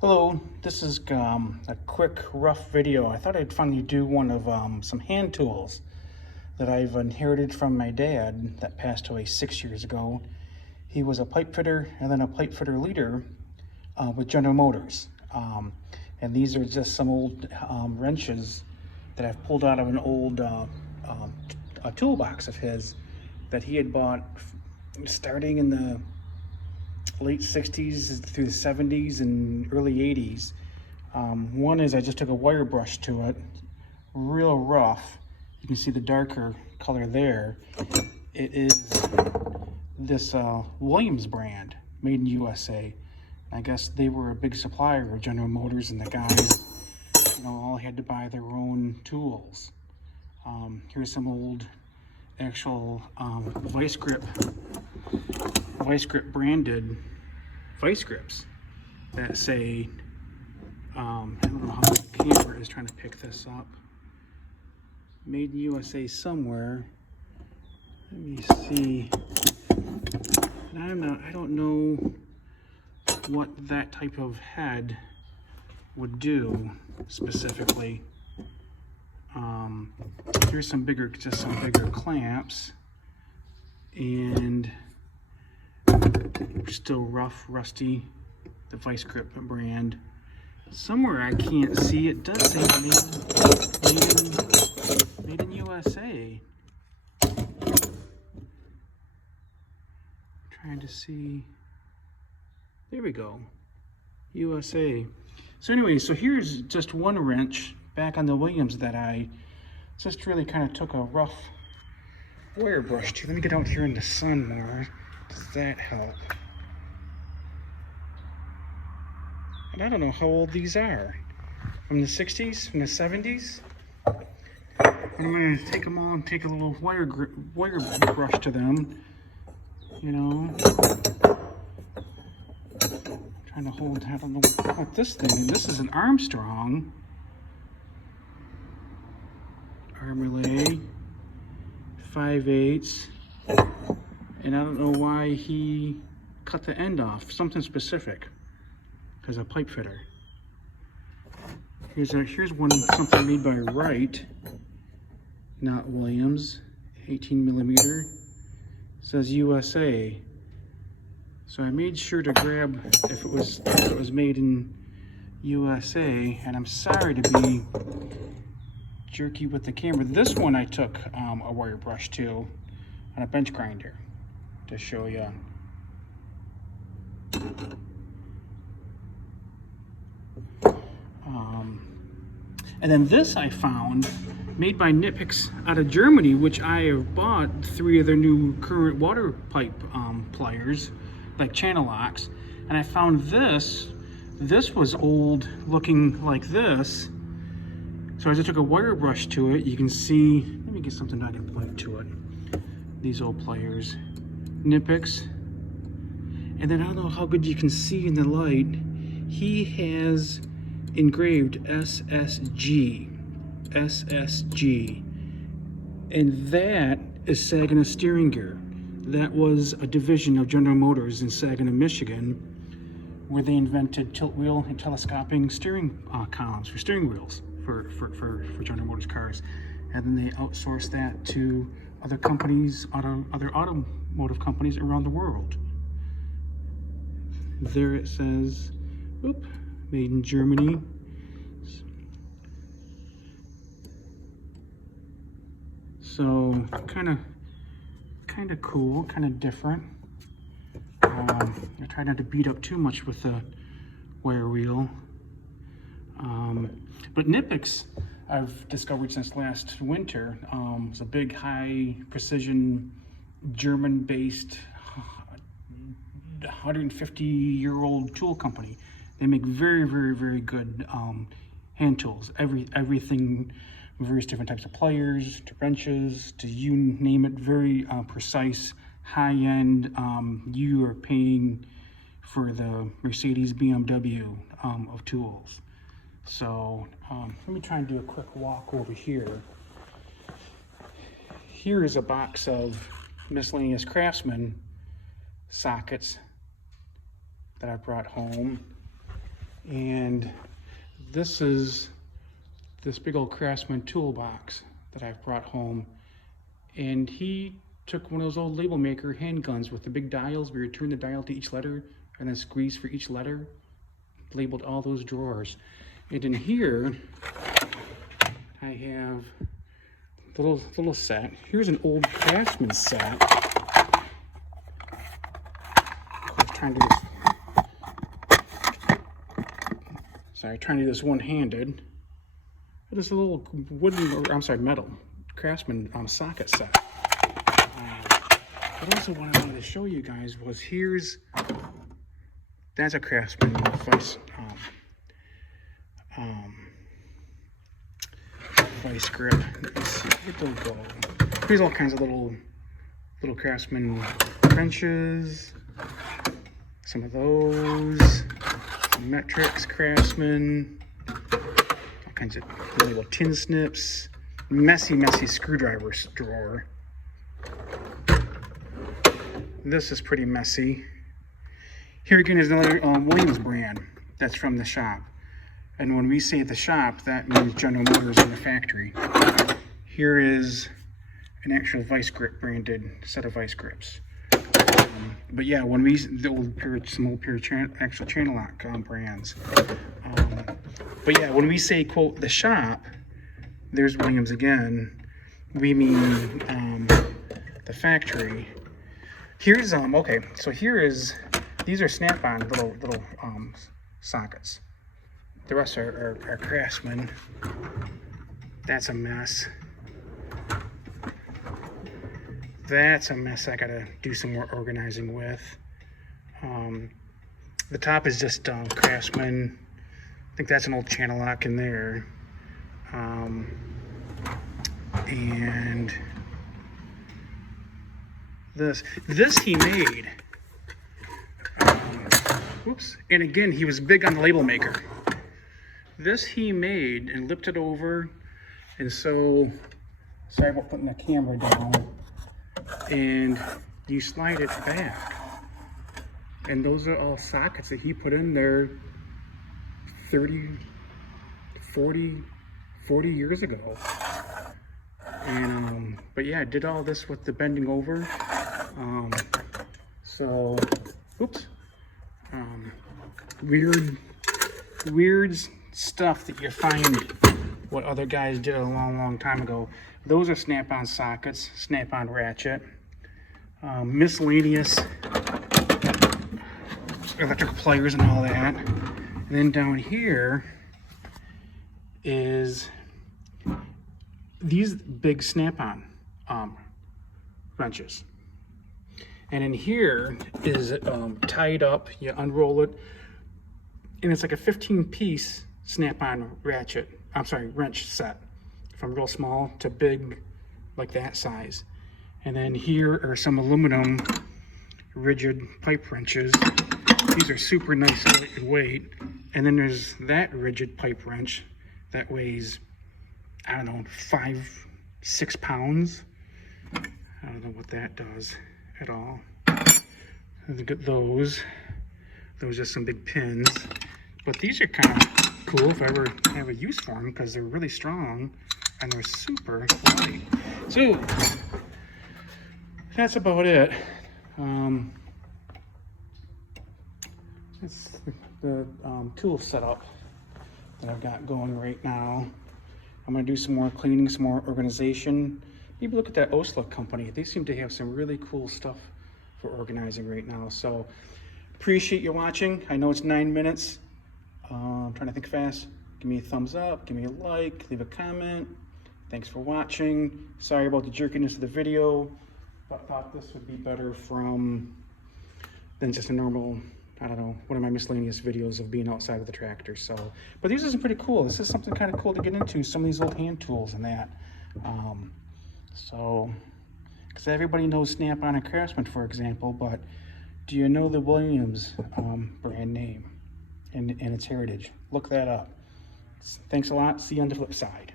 Hello, this is a quick, rough video. I thought I'd finally do one of some hand tools that I've inherited from my dad that passed away 6 years ago. He was a pipe fitter and then a pipe fitter leader with General Motors. And these are just some old wrenches that I've pulled out of an old a toolbox of his that he had bought starting in the late 60s through the 70s and early 80s. One is I just took a wire brush to it, real rough. You can see the darker color there. It is this Williams brand, made in USA. I guess they were a big supplier of General Motors, and the guys, all had to buy their own tools. Here's some old actual vice grip branded vice grips that say, I don't know how the camera is trying to pick this up. Made in USA somewhere. Let me see. I don't know what that type of head would do specifically. Here's some bigger clamps, and still rough, rusty, the vice grip brand. Somewhere I can't see, it does say made in USA. Trying to see. There we go, USA. So anyway, so here's just one wrench back on the Williams that I just really kind of took a rough wire brush to. Let me get out here in the sun more. Does that help? And I don't know how old these are. From the 60s, from the 70s. I'm going to take them all and take a little wire brush to them. Trying to hold, I don't know what this thing is. This is an Armstrong. Arm relay. 5/8. And I don't know why he cut the end off. Something specific. As a pipe fitter. Here's one, something made by Wright, not Williams. 18 millimeter. Says USA. So I made sure to grab if it was made in USA. And I'm sorry to be jerky with the camera. This one I took a wire brush to on a bench grinder to show you. And then this I found made by Knipex out of Germany, which I have bought 3 of their new current water pipe pliers, like channel locks. And I found this was old looking like this. So as I took a wire brush to it, you can see, let me get something I can point to it. These old pliers, Knipex. And then I don't know how good you can see in the light, he has engraved SSG, and that is Saginaw steering gear. That was a division of General Motors in Saginaw, Michigan, where they invented tilt wheel and telescoping steering columns for steering wheels for General Motors cars, and then they outsourced that to other companies, other automotive companies around the world. There it says, made in Germany. So kind of cool, kind of different. I try not to beat up too much with the wire wheel. But Knipex, I've discovered since last winter, is a big, high precision, German-based, 150-year-old tool company. They make very, very, very good hand tools. Everything, various different types of pliers, to wrenches, to you name it, very precise, high-end. You are paying for the Mercedes, BMW of tools. So let me try and do a quick walk over here. Here is a box of miscellaneous Craftsman sockets that I brought home. And this is this big old Craftsman toolbox that I've brought home. And he took one of those old label maker handguns with the big dials where you turn the dial to each letter and then squeeze for each letter, labeled all those drawers. And in here, I have a little set. Here's an old Craftsman set. Trying to do this one-handed. This is a little wooden, or I'm sorry, metal Craftsman socket set. But also what I wanted to show you guys was that's a Craftsman vice grip. Here's all kinds of little Craftsman wrenches. Some of those, some metrics, Craftsman, all kinds of little tin snips, messy screwdriver drawer. This is pretty messy. Here again is another Williams brand that's from the shop. And when we say the shop, that means General Motors in the factory. Here is an actual vice grip branded set of vice grips. But yeah, when we actual channel lock brands. But yeah, when we say quote the shop, there's Williams again. We mean the factory. Here's okay. So these are snap-on little sockets. The rest are Craftsman. That's a mess. That's a mess I gotta do some more organizing with. The top is just Craftsman. I think that's an old channel lock in there. And this he made. Whoops. And again, he was big on the label maker. This he made and lipped it over. And so, sorry about putting the camera down. And you slide it back, and those are all sockets that he put in there 40 years ago. And but yeah, I did all this with the bending over. So oops, weird stuff that you find what other guys did a long time ago. Those are snap-on sockets, snap-on ratchet, miscellaneous electrical pliers and all that. And then down here is these big snap-on wrenches. And in here is tied up, you unroll it, and it's like a 15-piece snap-on wrench set. From real small to big, like that size. And then here are some aluminum rigid pipe wrenches. These are super nice weight. And then there's that rigid pipe wrench that weighs, I don't know, 5-6 pounds. I don't know what that does at all. Look at those. Those are some big pins. But these are kind of cool if I ever have a use for them because they're really strong. And they're super light. So that's about it. It's the tool setup that I've got going right now. I'm gonna do some more cleaning, some more organization. Maybe look at that Oslo company. They seem to have some really cool stuff for organizing right now. So appreciate you watching. I know it's 9 minutes. I'm trying to think fast. Give me a thumbs up, give me a like, leave a comment. Thanks for watching. Sorry about the jerkiness of the video, but thought this would be better than just a normal, I don't know, one of my miscellaneous videos of being outside with the tractor. So, but these are pretty cool. This is something kind of cool to get into, some of these old hand tools and that. So, because everybody knows Snap-on and Craftsman, for example, but do you know the Williams brand name and its heritage? Look that up. Thanks a lot. See you on the flip side.